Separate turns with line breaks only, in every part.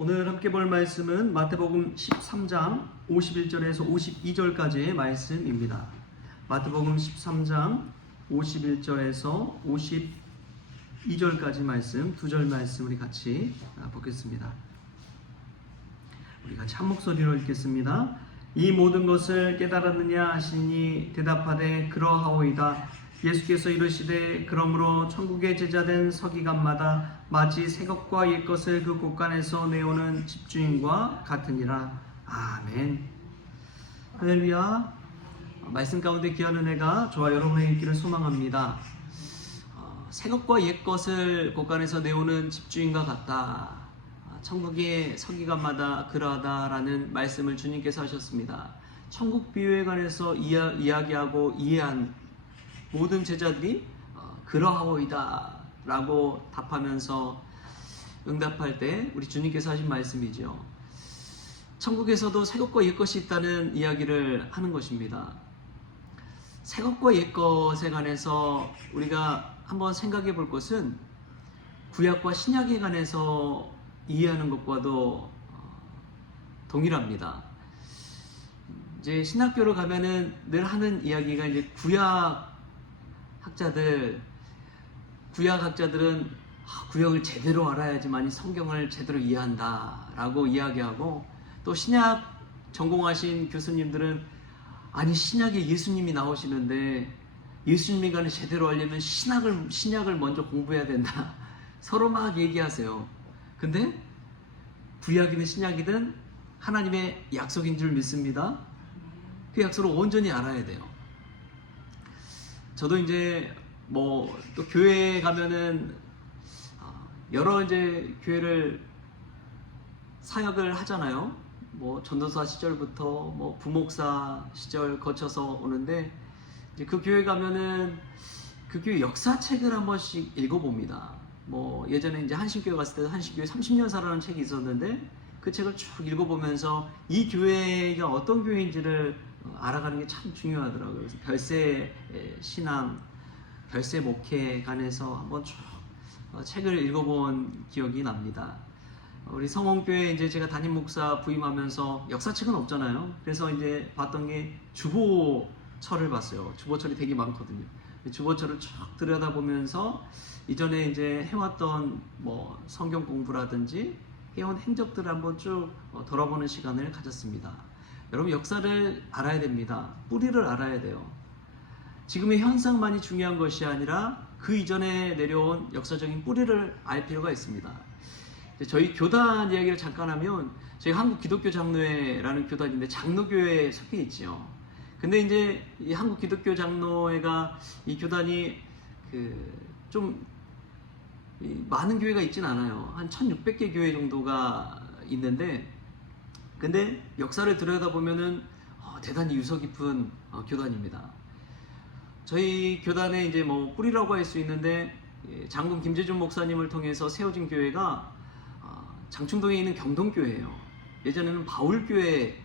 오늘 함께 볼 말씀은 마태복음 13장 51절에서 52절까지의 말씀입니다. 마태복음 13장 51절에서 52절까지 말씀 두 절 말씀 우리 같이 아, 보겠습니다. 우리 같이 한 목소리로 읽겠습니다. 이 모든 것을 깨달았느냐 하시니 대답하되 그러하오이다. 예수께서 이르시되 그러므로 천국의 제자된 서기관마다 마치 새 것과 옛 것을 그 곳간에서 내오는 집주인과 같으니라. 아멘. 할렐루야. 말씀 가운데 귀한 은혜가 저와 여러분의 있기를 소망합니다. 어, 새 것과 옛 것을 곳간에서 내오는 집주인과 같다. 아, 천국의 서기관마다 그러하다라는 말씀을 주님께서 하셨습니다. 천국 비유에 관해서 이야, 이야기하고 이해한 모든 제자들이 어, 그러하오이다 라고 답하면서 응답할 때 우리 주님께서 하신 말씀이죠. 천국에서도 새 것과 옛 것이 있다는 이야기를 하는 것입니다. 새 것과 옛 것에 관해서 우리가 한번 생각해 볼 것은 구약과 신약에 관해서 이해하는 것과도 어, 동일합니다. 이제 신학교로 가면은 늘 하는 이야기가 이제 구약 학자들, 구약 학자들은 아, 구약을 제대로 알아야지만 성경을 제대로 이해한다라고 이야기하고 또 신약 전공하신 교수님들은 아니 신약에 예수님이 나오시는데 예수님이 가는 제대로 알려면 신학을 신약을 먼저 공부해야 된다. 서로 막 얘기하세요. 근데 구약이든 신약이든 하나님의 약속인 줄 믿습니다. 그 약속을 온전히 알아야 돼요. 저도 이제 뭐 또 교회에 가면은 어, 여러 이제 교회를 사역을 하잖아요. 뭐 전도사 시절부터 뭐 부목사 시절 거쳐서 오는데 그 교회 가면은 그 교회 역사책을 한 번씩 읽어봅니다. 뭐 예전에 이제 한신교회 갔을 때 한신교회 30년 살아라는 책이 있었는데 그 책을 쭉 읽어보면서 이 교회가 어떤 교회인지를 알아가는 게 참 중요하더라고요. 그래서 별세 신앙, 별세 목회에 관해서 한번 쭉 어, 책을 읽어본 기억이 납니다. 우리 성원교회 이제 제가 담임 목사 부임하면서 역사책은 없잖아요. 그래서 이제 봤던 게 주보철을 봤어요. 주보철이 되게 많거든요. 주보철을 쭉 들여다보면서 이전에 이제 해왔던 뭐 성경 공부라든지 해온 행적들을 한번 쭉 어, 돌아보는 시간을 가졌습니다. 여러분 역사를 알아야 됩니다. 뿌리를 알아야 돼요. 지금의 현상만이 중요한 것이 아니라 그 이전에 내려온 역사적인 뿌리를 알 필요가 있습니다. 저희 교단 이야기를 잠깐 하면 저희 한국 기독교 장로회라는 교단인데 장로교회에 속해 있지요. 근데 이제 이 한국 기독교 장로회가 이 교단이 그 좀 많은 교회가 있진 않아요. 한 1600개 교회 정도가 있는데 근데 역사를 들여다보면은 어, 대단히 유서 깊은 어, 교단입니다. 저희 교단에 이제 뭐 뿌리라고 할 수 있는데 예, 장군 김재준 목사님을 통해서 세워진 교회가 어, 장충동에 있는 경동교회예요. 예전에는 바울교회,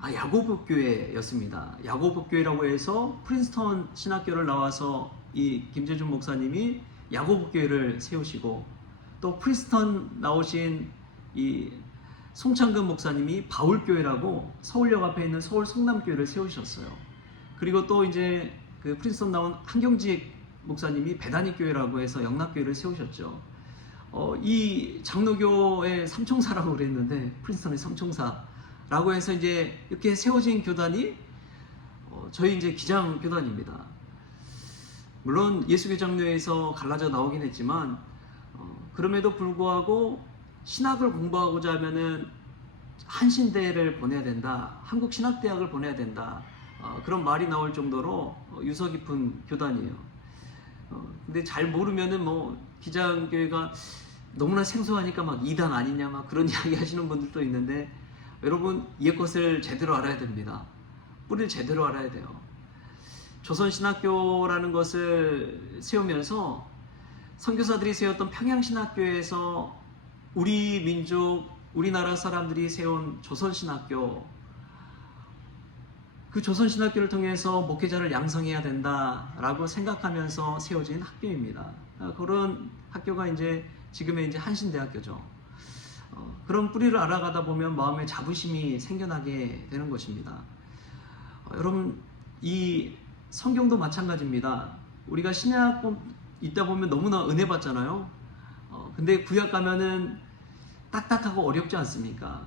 아 야고보 교회였습니다. 야고보 교회라고 해서 프린스턴 신학교를 나와서 이 김재준 목사님이 야고보 교회를 세우시고 또 프린스턴 나오신 이 송창근 목사님이 바울교회라고 서울역 앞에 있는 서울 성남교회를 세우셨어요. 그리고 또 이제 그 프린스턴 나온 한경직 목사님이 배단위 교회라고 해서 영락교회를 세우셨죠. 어, 이 장로교의 삼총사라고 그랬는데 프린스턴의 삼총사라고 해서 이제 이렇게 세워진 교단이 어, 저희 이제 기장 교단입니다. 물론 예수교 장로에서 갈라져 나오긴 했지만 어, 그럼에도 불구하고 신학을 공부하고자 하면은 한신대를 보내야 된다. 한국 신학대학을 보내야 된다. 어, 그런 말이 나올 정도로 어, 유서 깊은 교단이에요. 어, 근데 잘 모르면은 뭐 기장교회가 너무나 생소하니까 막 이단 아니냐 막 그런 이야기 하시는 분들도 있는데 여러분 옛 것을 제대로 알아야 됩니다. 뿌리를 제대로 알아야 돼요. 조선신학교라는 것을 세우면서 선교사들이 세웠던 평양신학교에서 우리 민족, 우리나라 사람들이 세운 조선신학교, 그 조선신학교를 통해서 목회자를 양성해야 된다라고 생각하면서 세워진 학교입니다. 아, 그런 학교가 이제 지금의 이제 한신대학교죠. 어, 그런 뿌리를 알아가다 보면 마음에 자부심이 생겨나게 되는 것입니다. 어, 여러분 이 성경도 마찬가지입니다. 우리가 신약 있다 보면 너무나 은혜 받잖아요. 어, 근데 구약 가면은 딱딱하고 어렵지 않습니까?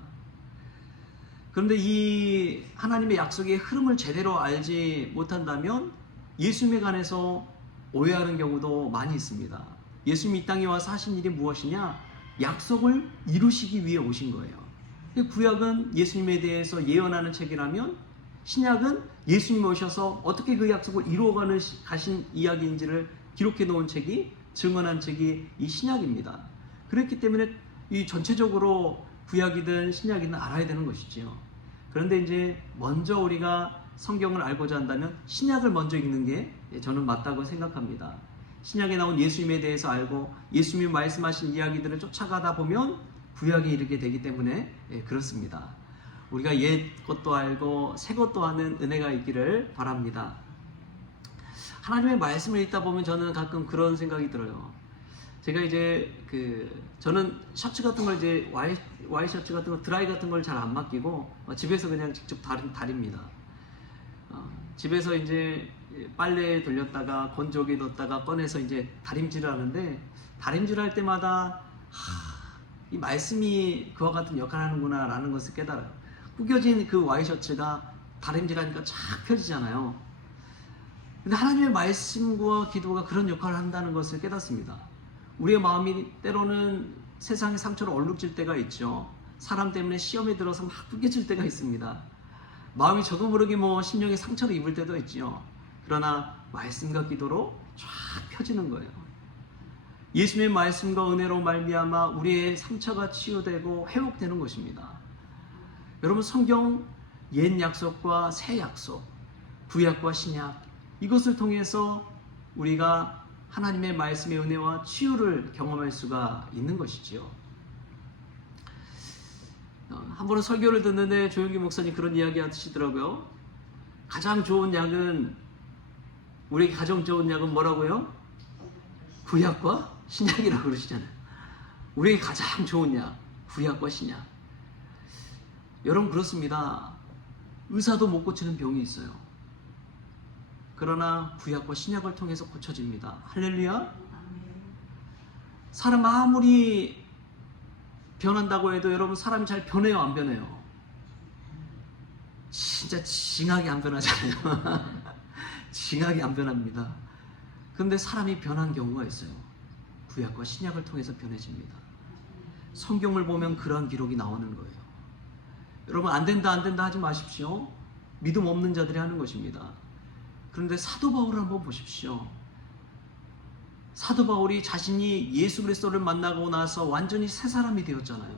그런데 이 하나님의 약속의 흐름을 제대로 알지 못한다면 예수님에 관해서 오해하는 경우도 많이 있습니다. 예수님이 이 땅에 와서 하신 일이 무엇이냐? 약속을 이루시기 위해 오신 거예요. 구약은 예수님에 대해서 예언하는 책이라면 신약은 예수님이 오셔서 어떻게 그 약속을 이루어가는 시- 가신 이야기인지를 기록해 놓은 책이 증언한 책이 이 신약입니다. 그렇기 때문에 이 전체적으로 구약이든 신약이든 알아야 되는 것이지요. 그런데 이제 먼저 우리가 성경을 알고자 한다면 신약을 먼저 읽는 게 저는 맞다고 생각합니다. 신약에 나온 예수님에 대해서 알고 예수님이 말씀하신 이야기들을 쫓아가다 보면 구약에 이르게 되기 때문에 예, 그렇습니다. 우리가 옛 것도 알고 새 것도 아는 은혜가 있기를 바랍니다. 하나님의 말씀을 읽다 보면 저는 가끔 그런 생각이 들어요. 제가 이제 그 저는 셔츠 같은 걸 이제 와이 와이 셔츠 같은 거 드라이 같은 걸 잘 안 맡기고 어, 집에서 그냥 직접 다리, 다립니다. 어, 집에서 이제 빨래 돌렸다가 건조기 넣었다가 꺼내서 이제 다림질을 하는데 다림질 할 때마다 하, 이 말씀이 그와 같은 역할을 하는구나라는 것을 깨달아요. 구겨진 그 와이셔츠가 다림질하니까 쫙 펴지잖아요. 근데 하나님의 말씀과 기도가 그런 역할을 한다는 것을 깨닫습니다. 우리의 마음이 때로는 세상의 상처로 얼룩질 때가 있죠. 사람 때문에 시험에 들어서 막 구겨질 때가 있습니다. 마음이 저도 모르게 뭐 심령의 상처를 입을 때도 있죠. 그러나 말씀과 기도로 쫙 펴지는 거예요. 예수님의 말씀과 은혜로 말미암아 우리의 상처가 치유되고 회복되는 것입니다. 여러분 성경 옛 약속과 새 약속, 구약과 신약 이것을 통해서 우리가 하나님의 말씀의 은혜와 치유를 경험할 수가 있는 것이지요. 어, 한 번은 설교를 듣는데 조영기 목사님 그런 이야기 하시더라고요. 가장 좋은 약은 우리 가장 좋은 약은 뭐라고요? 구약과 신약이라고 그러시잖아요. 우리에게 가장 좋은 약, 구약과 신약. 여러분 그렇습니다. 의사도 못 고치는 병이 있어요. 그러나 구약과 신약을 통해서 고쳐집니다. 할렐루야. 사람 아무리 변한다고 해도 여러분 사람이 잘 변해요, 안 변해요? 진짜 징하게 안 변하잖아요. 징하게 안 변합니다. 그런데 사람이 변한 경우가 있어요. 구약과 신약을 통해서 변해집니다. 성경을 보면 그러한 기록이 나오는 거예요. 여러분 안 된다 안 된다 하지 마십시오. 믿음 없는 자들이 하는 것입니다. 그런데 사도 바울을 한번 보십시오. 사도 바울이 자신이 예수 그리스도를 만나고 나서 완전히 새 사람이 되었잖아요.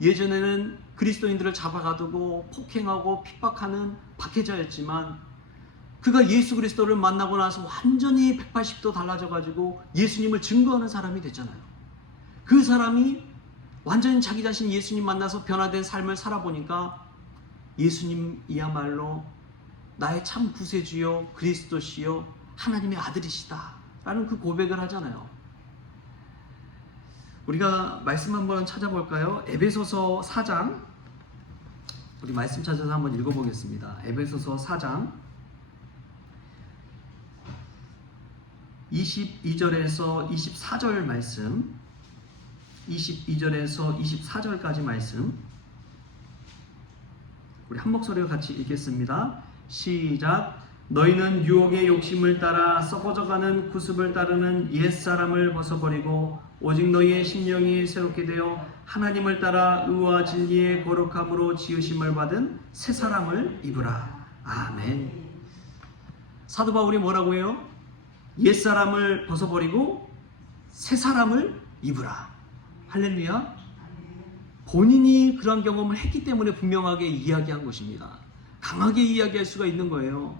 예전에는 그리스도인들을 잡아가두고 폭행하고 핍박하는 박해자였지만 그가 예수 그리스도를 만나고 나서 완전히 180도 달라져 가지고 예수님을 증거하는 사람이 됐잖아요. 그 사람이 완전히 자기 자신 예수님 만나서 변화된 삶을 살아보니까 예수님이야말로 나의 참 구세주요 그리스도시요 하나님의 아들이시다 라는 그 고백을 하잖아요. 우리가 말씀 한번 찾아볼까요? 에베소서 4장 우리 말씀 찾아서 한번 읽어보겠습니다. 에베소서 4장 22절에서 24절 말씀 22절에서 24절까지 말씀 우리 한 목소리로 같이 읽겠습니다. 시작. 너희는 유혹의 욕심을 따라 썩어져가는 구습을 따르는 옛 사람을 벗어버리고 오직 너희의 심령이 새롭게 되어 하나님을 따라 의와 진리의 거룩함으로 지으심을 받은 새 사람을 입으라. 아멘. 사도 바울이 뭐라고 해요? 옛 사람을 벗어버리고 새 사람을 입으라. 할렐루야. 본인이 그런 경험을 했기 때문에 분명하게 이야기한 것입니다. 강하게 이야기할 수가 있는 거예요.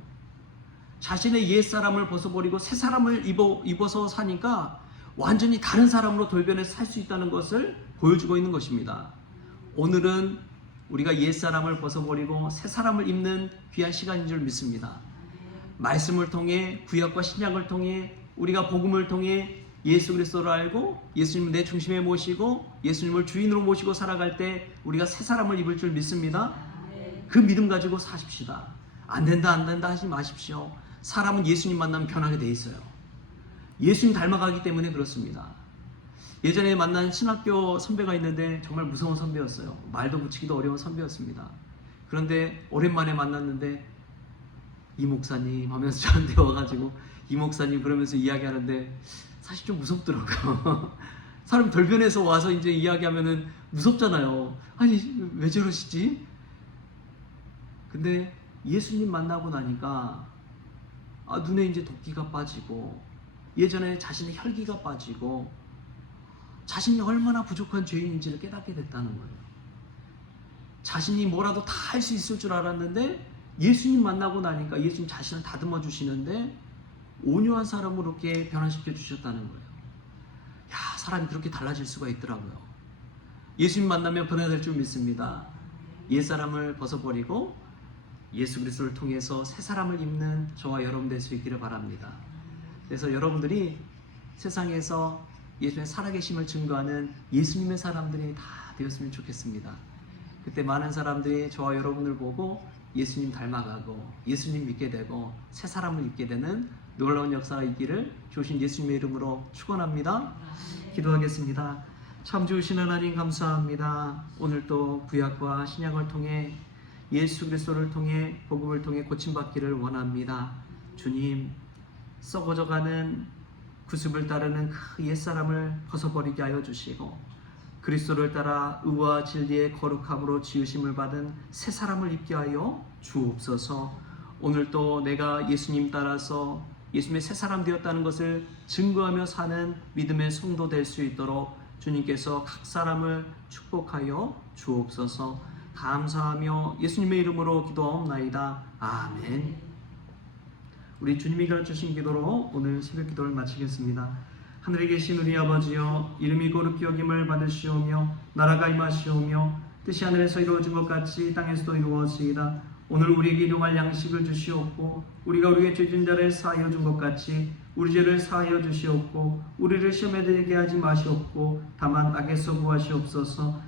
자신의 옛 사람을 벗어버리고 새 사람을 입어, 입어서 사니까 완전히 다른 사람으로 돌변해서 살수 있다는 것을 보여주고 있는 것입니다. 오늘은 우리가 옛 사람을 벗어버리고 새 사람을 입는 귀한 시간인 줄 믿습니다. 말씀을 통해 구약과 신약을 통해 우리가 복음을 통해 예수 그리스도를 알고 예수님을 내 중심에 모시고 예수님을 주인으로 모시고 살아갈 때 우리가 새 사람을 입을 줄 믿습니다. 그 믿음 가지고 사십시다. 안 된다 안 된다 하지 마십시오. 사람은 예수님 만나면 변하게 돼 있어요. 예수님 닮아가기 때문에 그렇습니다. 예전에 만난 신학교 선배가 있는데 정말 무서운 선배였어요. 말도 붙이기도 어려운 선배였습니다. 그런데 오랜만에 만났는데 이 목사님 하면서 저한테 와가지고 이 목사님 그러면서 이야기하는데 사실 좀 무섭더라고요. 사람 돌변해서 와서 이제 이야기하면은 무섭잖아요. 아니 왜 저러시지? 근데 예수님 만나고 나니까 아, 눈에 이제 도끼가 빠지고 예전에 자신의 혈기가 빠지고 자신이 얼마나 부족한 죄인인지를 깨닫게 됐다는 거예요. 자신이 뭐라도 다 할 수 있을 줄 알았는데 예수님 만나고 나니까 예수님 자신을 다듬어 주시는데 온유한 사람으로 이렇게 변화시켜 주셨다는 거예요. 야, 사람이 그렇게 달라질 수가 있더라고요. 예수님 만나면 변화될 줄 믿습니다. 옛 사람을 벗어버리고 예수 그리스도를 통해서 새 사람을 입는 저와 여러분 될 수 있기를 바랍니다. 그래서 여러분들이 세상에서 예수의 살아계심을 증거하는 예수님의 사람들이 다 되었으면 좋겠습니다. 그때 많은 사람들이 저와 여러분을 보고 예수님 닮아가고 예수님 믿게 되고 새 사람을 입게 되는 놀라운 역사가 있기를 조신 예수님의 이름으로 축원합니다. 기도하겠습니다. 참 좋으신 하나님 감사합니다. 오늘 또 구약과 신약을 통해 예수 그리스도를 통해 복음을 통해 고침받기를 원합니다. 주님 썩어져가는 구습을 따르는 그 옛사람을 벗어버리게 하여 주시고 그리스도를 따라 의와 진리의 거룩함으로 지으심을 받은 새 사람을 입게 하여 주옵소서. 오늘 또 내가 예수님 따라서 예수님의 새 사람 되었다는 것을 증거하며 사는 믿음의 성도 될 수 있도록 주님께서 각 사람을 축복하여 주옵소서. 감사하며 예수님의 이름으로 기도하옵나이다. 아멘. 우리 주님이 가르치신 기도로 오늘 새벽 기도를 마치겠습니다. 하늘에 계신 우리 아버지여 이름이 거룩히 여김을 받으시오며 나라가 임하시오며 뜻이 하늘에서 이루어진 것 같이 땅에서도 이루어지이다. 오늘 우리에게 일용할 양식을 주시옵고 우리가 우리의 죄진 자를 사하여 준 것 같이 우리 죄를 사하여 주시옵고 우리를 시험에 들게 하지 마시옵고 다만 악에서 구하시옵소서